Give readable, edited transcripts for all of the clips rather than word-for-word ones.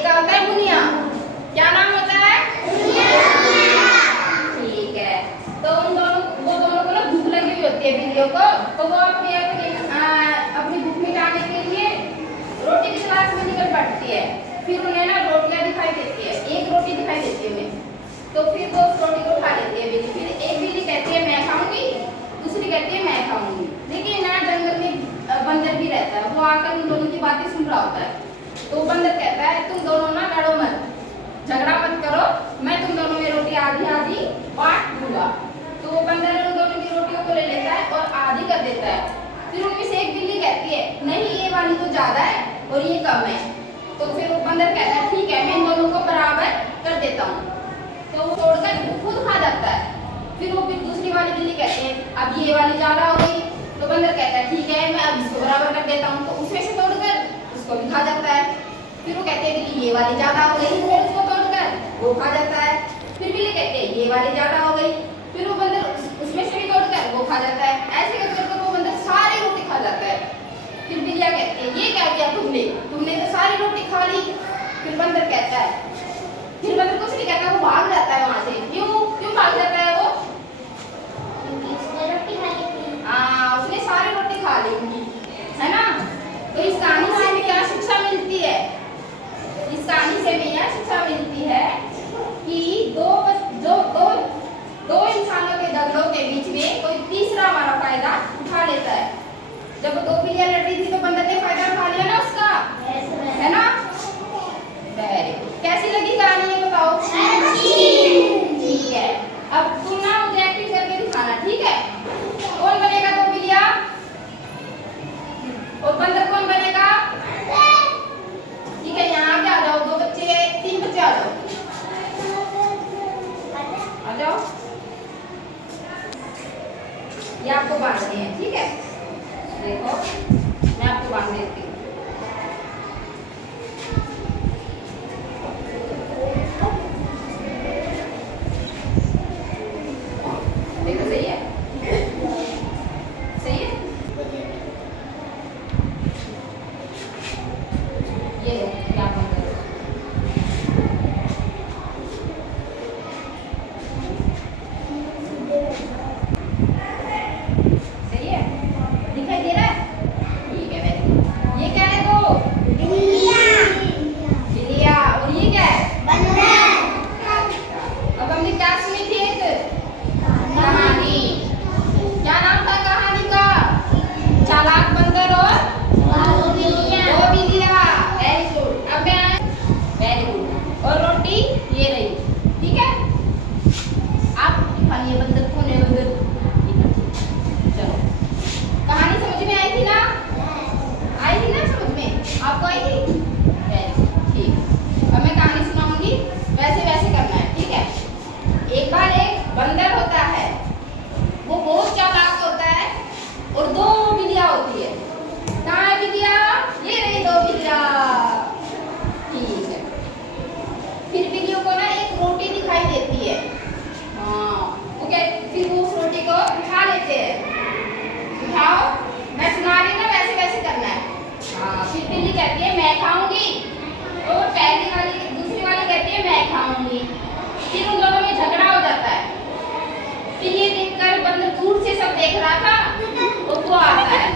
एक का होता है बुनिया। क्या नाम होता है? ठीक है। तो उन दोनों वो दोनों को ना भूख लगी हुई होती है बिल्लियों को, तो वो अपनी भूख मिटाने के लिए रोटी की तलाश में निकल पड़ती है। फिर उन्हें ना रोटियां दिखाई देती है, एक रोटी दिखाई देती है उन्हें, तो फिर वो उस रोटी को खा लेती है बिल्ली। फिर एक बिल्ली कहती है मैं खाऊंगी, दूसरी कहती है मैं खाऊंगी। लेकिन ना जंगल में बंदर भी रहता है, वो आकर उन दोनों की बातें सुन रहा होता है। तो बंदर कहता है तुम दोनों ना लड़ो मत, झगड़ा मत करो, मैं तुम दोनों में रोटी आधी आधी बांट दूंगा। तो वो बंदर उन दोनों की रोटियों को ले लेता है और आधी कर देता है। फिर उनमें से एक बिल्ली कहती है नहीं ये वाली तो ज्यादा है और ये कम है। तो फिर वो बंदर कहता है ठीक है मैं इन दोनों को बराबर कर देता हूँ। तो वो तोड़कर खुद खा जाता है। फिर वो दूसरी वाली बिल्ली कहती है अब ये वाली ज्यादा हो गई। तो बंदर कहता है ठीक है मैं अब इसको बराबर कर देता हूँ। तो उसमें से तोड़कर उसको भी खा जाता है। फिर वो कहते हैं कि ये वाली ज्यादा हो गई, फिर उसको तोड़कर वो खा जाता है। फिर बिल्ली कहते हैं ये वाली ज्यादा हो गई, फिर वो बंदर उसमें से भी तोड़कर वो खा जाता है। ऐसे करके वो बंदर सारी रोटी खा जाता है। फिर बिल्लियाँ कहती है ये क्या किया तुमने, तुमने तो सारी रोटी खा ली। फिर बंदर कहता है, फिर बंदर कुछ नहीं कहता, वो भाग जाता है वहां से। क्यों क्यों भाग जाता है वो? उसने सारी रोटी खा ली उनकी, है ना। तो इस कहानी से हमें क्या शिक्षा मिलती है? इस कहानी से हमें यह शिक्षा मिलती है कि दो इंसानों के झगड़ों के बीच में कोई तीसरा हमारा फायदा उठा लेता है। जब दो बिल्लियां लड़ रही थी तो बंदर ने फायदा उठा लिया ना उसका, है ना। Very good. कैसी लगी कहानी ये बताओ? ठीक है, अब तुम ना मुझे एक्टिंग करके दिखाना, ठीक है। कौन बनेगा दो बिल्लियां और बंदर कौन बनेगा? ठीक है, यहाँ आके आ जाओ, दो बच्चे, तीन बच्चे आ जाओ, आ जाओ। ये आपको बांधने हैं, ठीक है। देखो मैं आपको बांध देती हूँ। देखो सही है, सही है। ये लो, क्या बंद करो। सही है, दिखाई दे रहा है? ठीक है, वेरी गुड। ये क्या है? दो बिल्लियाँ। और ये क्या है? बंदर। अब हमने क्या सुनी थी? एक कहानी। क्या नाम था कहानी का? चालाक बंदर और दो बिल्लियाँ। Very good. अब मैं वेरी गुड। और रोटी ये रही, ठीक है। आप दिखाइए बंदर कौन है? बंदर, चलो। कहानी समझ में आई थी ना? आई थी ना समझ में? आपको आई थी? वेरी गुड, ठीक। अब मैं कहानी सुनाऊंगी, वैसे वैसे करना है, ठीक है। एक बार एक बंदर होता है, वो बहुत चालाक होता है और दो बिल्लियाँ होती है। कहाँ है बिल्लियाँ? ये रही दो बिल्लियाँ, ठीक है। फिर बिल्लियों को ना एक रोटी दिखाई देती है, हाँ ओके। फिर वो उस रोटी को उठा लेते हैं। उठाओ, मैं सुना रही हूँ ना, वैसे वैसे करना है। हाँ, फिर बिल्ली कहती है मैं खाऊंगी और पहली वाली दूसरी वाली कहती है मैं खाऊंगी। फिर उन दोनों में झगड़ा हो जाता है। फिर ये देखकर बंदर दूर से सब देख रहा था, और वो आता है,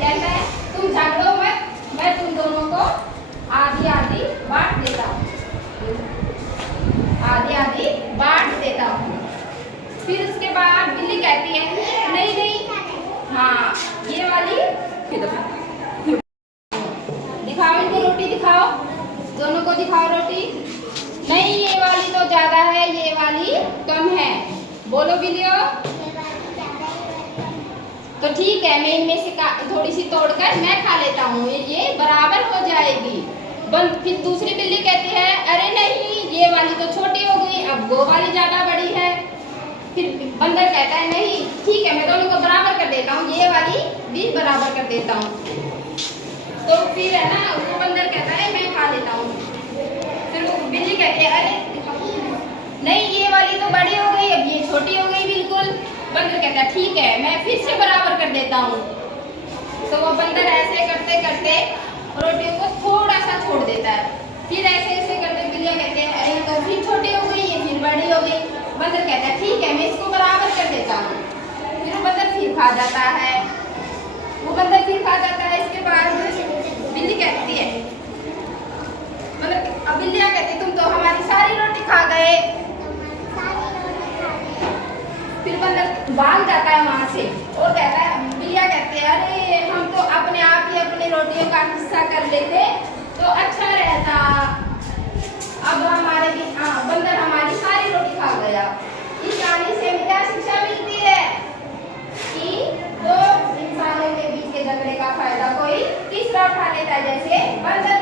कहता है तुम झगड़ो मत, मैं तुम दोनों को आधी आधी बांट देता हूँ, आधी आधी बांट देता हूँ। फिर उसके बाद बिल्ली कहती है नहीं नहीं, हाँ ये वाली दिखाओ, इनको रोटी दिखाओ, दोनों को दिखाओ रोटी। नहीं ये वाली तो ज्यादा है, ये वाली कम है। बोलो बिल्लियों। तो ठीक है, मैं इनमें से थोड़ी सी तोड़कर मैं खा लेता हूँ, ये बराबर हो जाएगी। फिर दूसरी बिल्ली कहती है अरे नहीं ये वाली तो छोटी हो गई, अब वो वाली ज्यादा बड़ी है। फिर बंदर कहता है नहीं ठीक है मैं दोनों को बराबर कर देता हूँ, ये वाली भी बराबर कर देता हूँ। तो फिर है ना वो बंदर कहता है मैं खा लेता हूँ। फिर वो बिल्ली कहती है अरे नहीं ये वाली तो बड़ी हो गई, अब ये छोटी हो गई बिल्कुल। बंदर कहता है ठीक है मैं फिर से बराबर कर देता हूँ। तो वो बंदर ऐसे करते करते रोटियों को थोड़ा सा छोड़ देता है। जाता है। वो बंदर फिर खा जाता है। इसके बाद बिल्ली कहती है, मतलब अब बिल्लियाँ कहती तुम तो हमारी सारी रोटी खा गए। फिर बंदर भाग जाता है वहां से और कहता है, बिल्लियाँ कहती है अरे हम तो अपने आप ही अपनी रोटियों का हिस्सा कर लेते तो अच्छा रहता। अब हमारे बंदर हमारी सारी रोटी खा गया। इस कहानी से हमें क्या शिक्षा मिलती है कि दो इंसानों के बीच के झगड़े का फायदा कोई तीसरा उठा लेता है, जैसे बंदर